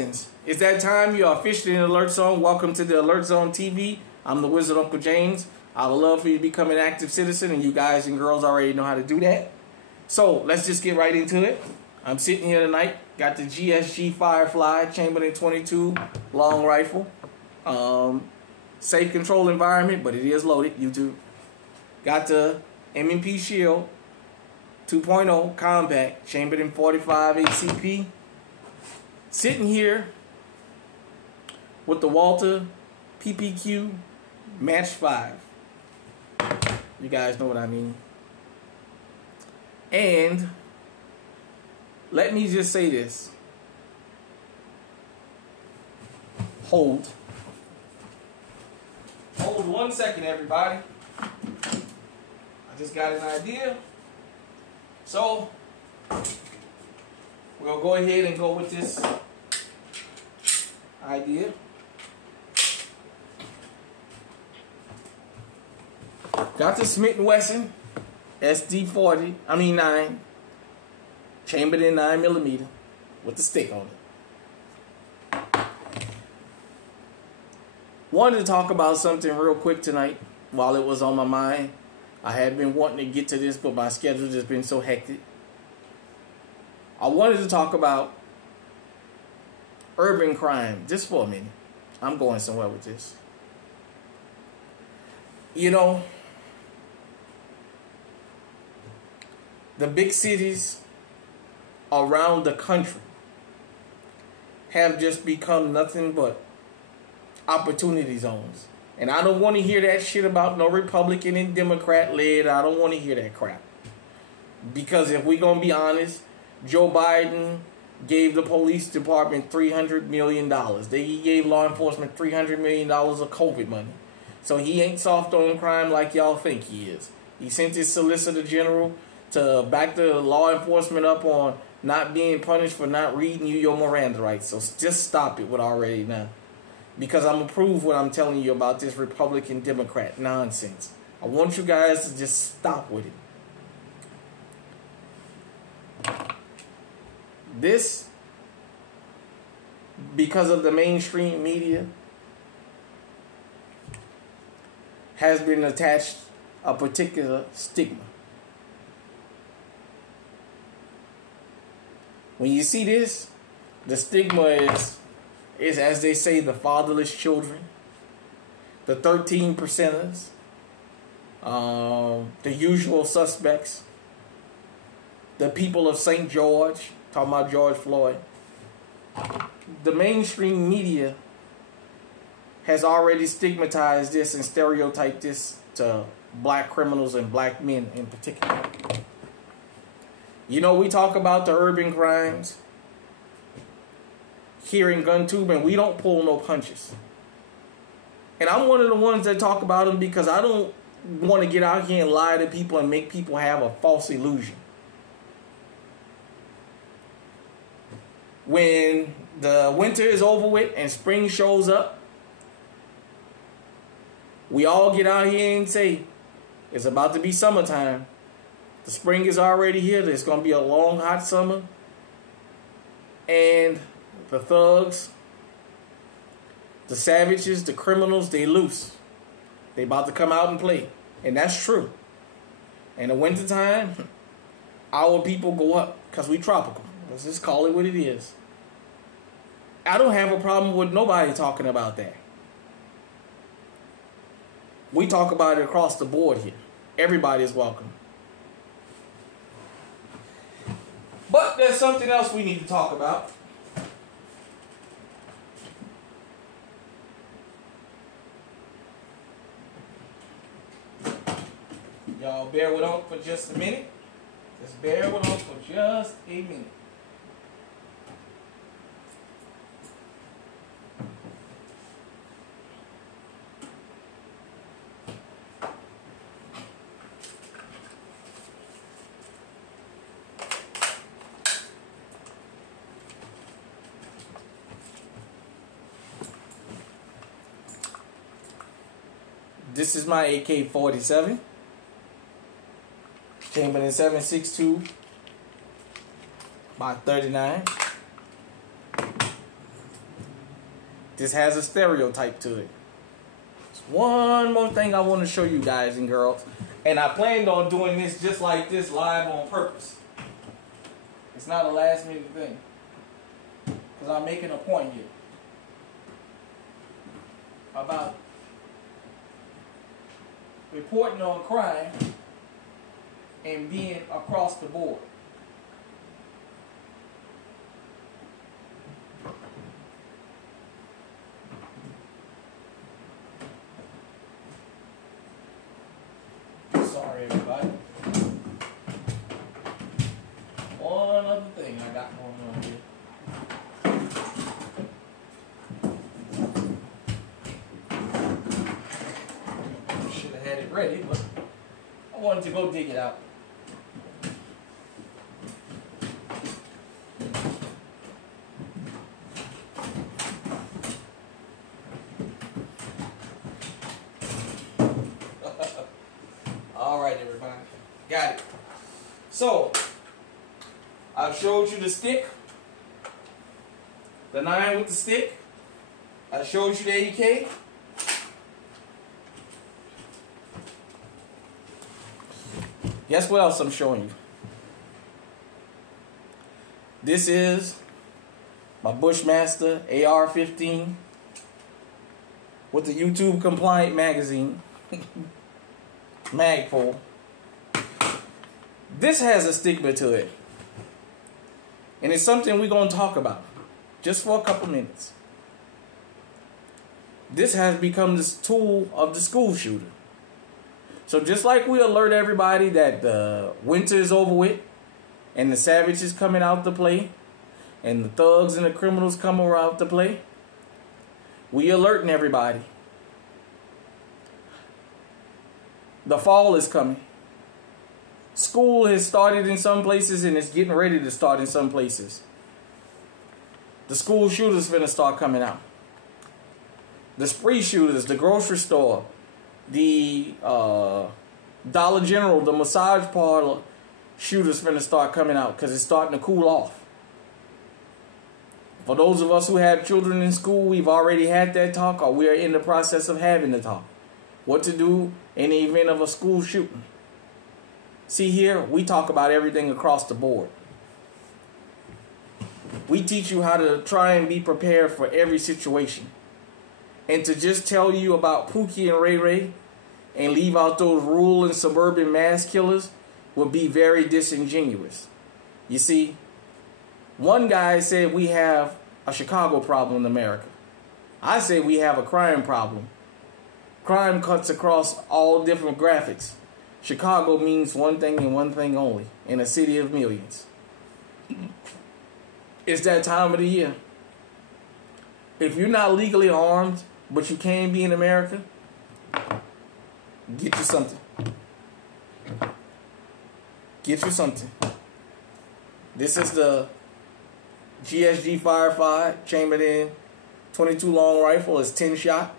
It's that time. You are officially in the Alert Zone. Welcome to the Alert Zone TV. I'm the Wizard Uncle James. I would love for you to become an active citizen, and you guys and girls already know how to do that. So let's just get right into it. I'm sitting here tonight. Got the GSG Firefly Chamberlain 22 long rifle. Safe control environment, but it is loaded. YouTube. Got the M&P Shield 2.0 Compact Chamberlain 45 ACP. Sitting here with the Walter PPQ Match 5. You guys know what I mean. And let me just say this. Hold 1 second, everybody. I just got an idea. So we'll go ahead and go with this idea. Got the Smith & Wesson SD 9 chambered in 9mm with the stick on it. Wanted to talk about something real quick tonight while it was on my mind. I had been wanting to get to this, but my schedule has been so hectic. I wanted to talk about urban crime just for a minute. I'm going somewhere with this. You know, the big cities around the country have just become nothing but opportunity zones. And I don't want to hear that shit about no Republican and Democrat led. I don't want to hear that crap. Because if we're going to be honest, Joe Biden gave the police department $300 million. He gave law enforcement $300 million of COVID money. So he ain't soft on crime like y'all think he is. He sent his Solicitor General to back the law enforcement up on not being punished for not reading you your Miranda rights. So just stop it with already now. Because I'm going to prove what I'm telling you about this Republican Democrat nonsense. I want you guys to just stop with it. This, because of the mainstream media, has been attached a particular stigma. When you see this, the stigma is as they say, the fatherless children, the 13 percenters, the usual suspects, the people of St. George, talking about George Floyd. The mainstream media has already stigmatized this and stereotyped this to black criminals and black men in particular. You know, we talk about the urban crimes here in GunTube, and we don't pull no punches. And I'm one of the ones that talk about them because I don't want to get out here and lie to people and make people have a false illusion. When the winter is over with and spring shows up, we all get out here and say, it's about to be summertime. The spring is already here. There's going to be a long, hot summer. And the thugs, the savages, the criminals, they loose. They about to come out and play. And that's true. In the wintertime, our people go up because we tropical. Let's just call it what it is. I don't have a problem with nobody talking about that. We talk about it across the board here. Everybody is welcome. But there's something else we need to talk about. Y'all bear with us for just a minute. Just bear with us for just a minute. This is my AK-47. Chamberlain 7.62 by 39. This has a stereotype to it. One more thing I want to show you guys and girls. And I planned on doing this just like this live on purpose. It's not a last minute thing. Because I'm making a point here. About reporting on crime and being across the board. Sorry, everybody. One other thing I got going on here. Should have had it ready, but I wanted to go dig it out. Got it. So, I've showed you the stick, the 9 with the stick. I showed you the AK. Guess what else I'm showing you? This is my Bushmaster AR-15 with the YouTube compliant magazine, Magpul. This has a stigma to it. And it's something we're going to talk about just for a couple minutes. This has become this tool of the school shooter. So just like we alert everybody that the winter is over with and the savage is coming out to play and the thugs and the criminals come around to play, we alerting everybody. The fall is coming. School has started in some places and it's getting ready to start in some places. The school shooters finna start coming out. The spree shooters, the grocery store, the Dollar General, the massage parlor shooters finna start coming out because it's starting to cool off. For those of us who have children in school, we've already had that talk or we are in the process of having the talk. What to do in the event of a school shooting. See here, we talk about everything across the board. We teach you how to try and be prepared for every situation. And to just tell you about Pookie and Ray Ray and leave out those rural and suburban mass killers would be very disingenuous. You see, one guy said we have a Chicago problem in America. I say we have a crime problem. Crime cuts across all different graphics. Chicago means one thing and one thing only, in a city of millions. It's that time of the year. If you're not legally armed, but you can be in America, get you something. Get you something. This is the GSG Firefly chambered in 22 long rifle. It's 10 shot.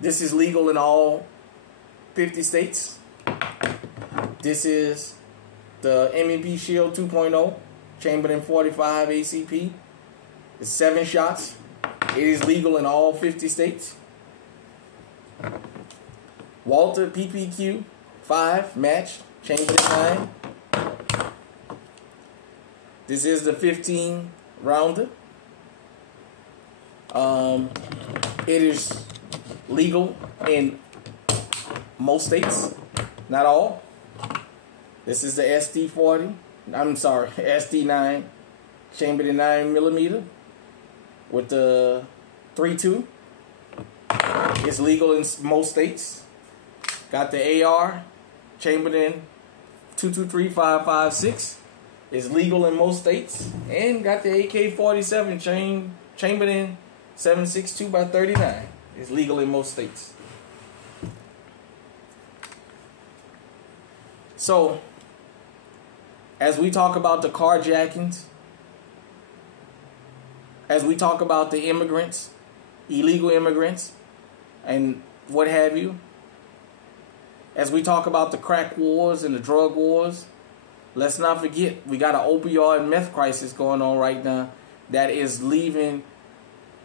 This is legal in all 50 states. This is the M&P Shield 2.0, chambered in 45 ACP. It's 7 shots. It is legal in all 50 states. Walter PPQ 5, matched, chambered in 9. This is the 15 rounder. It is legal in most states, not all. This is the SD40. I'm sorry, SD9, chambered in 9mm with the 3.2. It's legal in most states. Got the AR, chambered in 223-556. It's legal in most states. And got the AK-47 chambered in 7.62x39. It's legal in most states. So, as we talk about the carjackings, as we talk about the immigrants, illegal immigrants, and what have you, as we talk about the crack wars and the drug wars, let's not forget we got an opioid and meth crisis going on right now that is leaving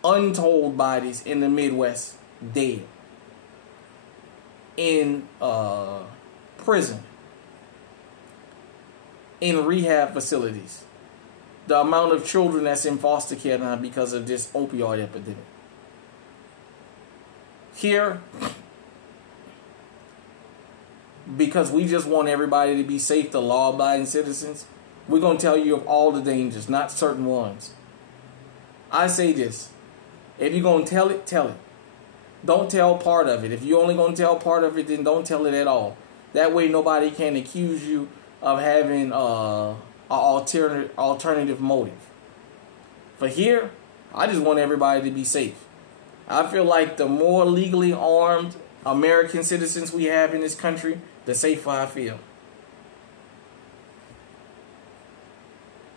untold bodies in the Midwest dead. In prison. In rehab facilities. The amount of children that's in foster care now because of this opioid epidemic. Here, because we just want everybody to be safe, the law-abiding citizens, we're going to tell you of all the dangers, not certain ones. I say this. If you're going to tell it, tell it. Don't tell part of it. If you're only going to tell part of it, then don't tell it at all. That way nobody can accuse you of having an alternative motive. For here, I just want everybody to be safe. I feel like the more legally armed American citizens we have in this country, the safer I feel.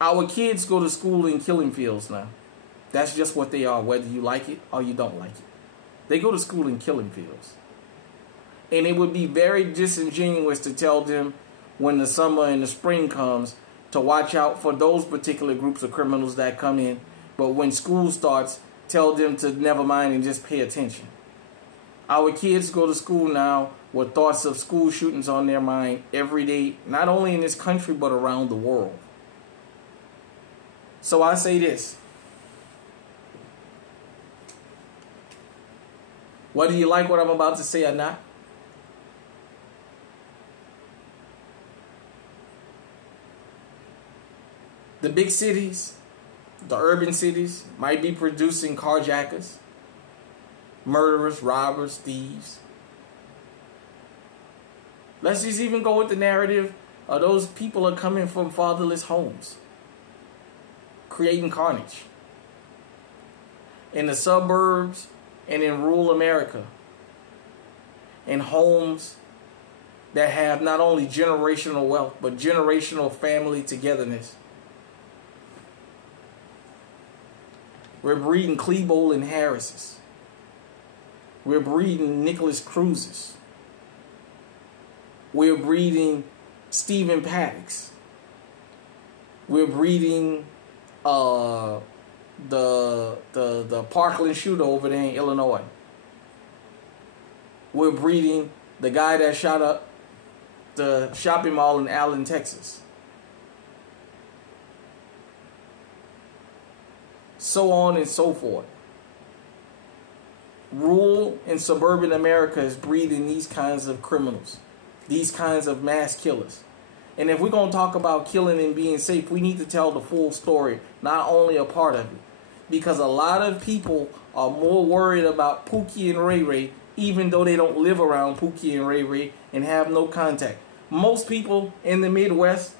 Our kids go to school in killing fields now. That's just what they are, whether you like it or you don't like it. They go to school in killing fields. And it would be very disingenuous to tell them when the summer and the spring comes to watch out for those particular groups of criminals that come in. But when school starts, tell them to never mind and just pay attention. Our kids go to school now with thoughts of school shootings on their mind every day, not only in this country, but around the world. So I say this. Whether you like what I'm about to say or not, the big cities, the urban cities, might be producing carjackers, murderers, robbers, thieves. Let's just even go with the narrative of those people are coming from fatherless homes, creating carnage. In the suburbs and in rural America, in homes that have not only generational wealth, but generational family togetherness. We're breeding Klebold and Harrises. We're breeding Nicholas Cruzes. We're breeding Stephen Paddocks. We're breeding the Parkland shooter over there in Illinois. We're breeding the guy that shot up the shopping mall in Allen, Texas. So on and so forth. Rural and suburban America is breeding these kinds of criminals, these kinds of mass killers. And if we're going to talk about killing and being safe, we need to tell the full story, not only a part of it. Because a lot of people are more worried about Pookie and Ray Ray, even though they don't live around Pookie and Ray Ray and have no contact. Most people in the Midwest,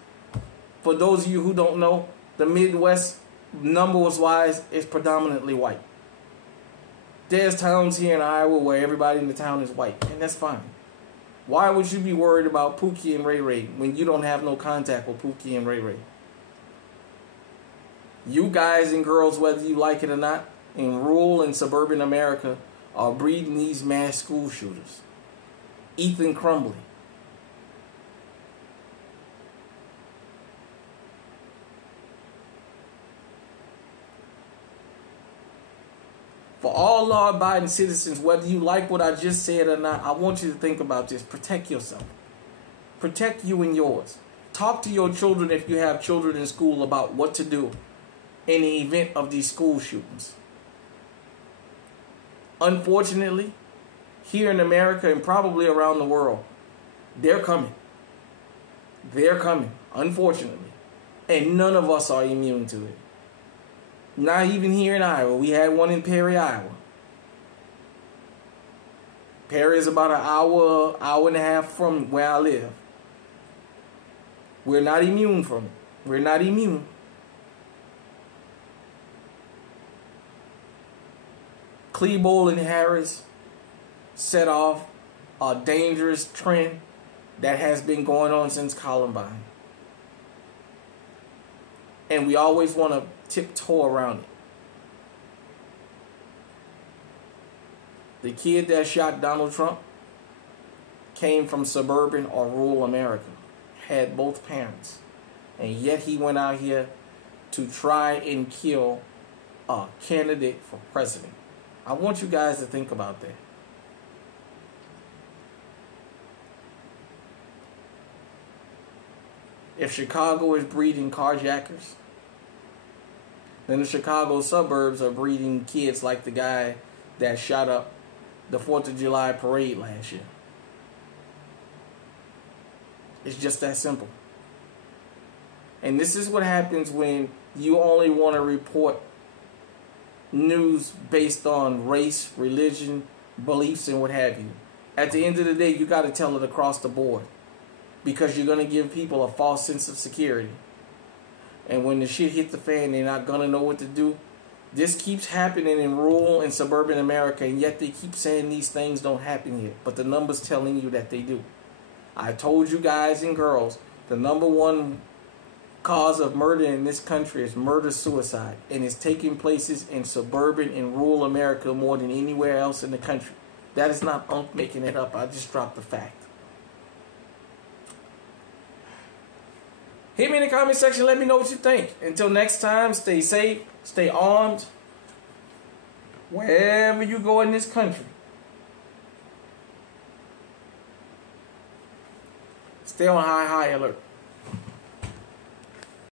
for those of you who don't know, the Midwest, numbers-wise, is predominantly white. There's towns here in Iowa where everybody in the town is white, and that's fine. Why would you be worried about Pookie and Ray Ray when you don't have no contact with Pookie and Ray Ray? You guys and girls, whether you like it or not, in rural and suburban America, are breeding these mass school shooters. Ethan Crumbley. For all law-abiding citizens, whether you like what I just said or not, I want you to think about this. Protect yourself. Protect you and yours. Talk to your children if you have children in school about what to do in the event of these school shootings. Unfortunately, here in America and probably around the world, they're coming. They're coming, unfortunately. And none of us are immune to it. Not even here in Iowa. We had one in Perry, Iowa. Perry is about an hour and a half from where I live. We're not immune from it. We're not immune. Klebold and Harris set off a dangerous trend that has been going on since Columbine. And we always want to tiptoe around it. The kid that shot Donald Trump came from suburban or rural America, had both parents, and yet he went out here to try and kill a candidate for president. I want you guys to think about that. If Chicago is breeding carjackers, then the Chicago suburbs are breeding kids like the guy that shot up the 4th of July parade last year. It's just that simple. And this is what happens when you only want to report news based on race, religion, beliefs, and what have you. At the end of the day, you got to tell it across the board, because you're going to give people a false sense of security. And when the shit hit the fan, they're not going to know what to do. This keeps happening in rural and suburban America, and yet they keep saying these things don't happen here. But the numbers telling you that they do. I told you guys and girls, the number one cause of murder in this country is murder-suicide. And it's taking places in suburban and rural America more than anywhere else in the country. That is not Unc making it up. I just dropped the fact. Hit me in the comment section. Let me know what you think. Until next time, stay safe, stay armed. Wherever you go in this country, stay on high alert.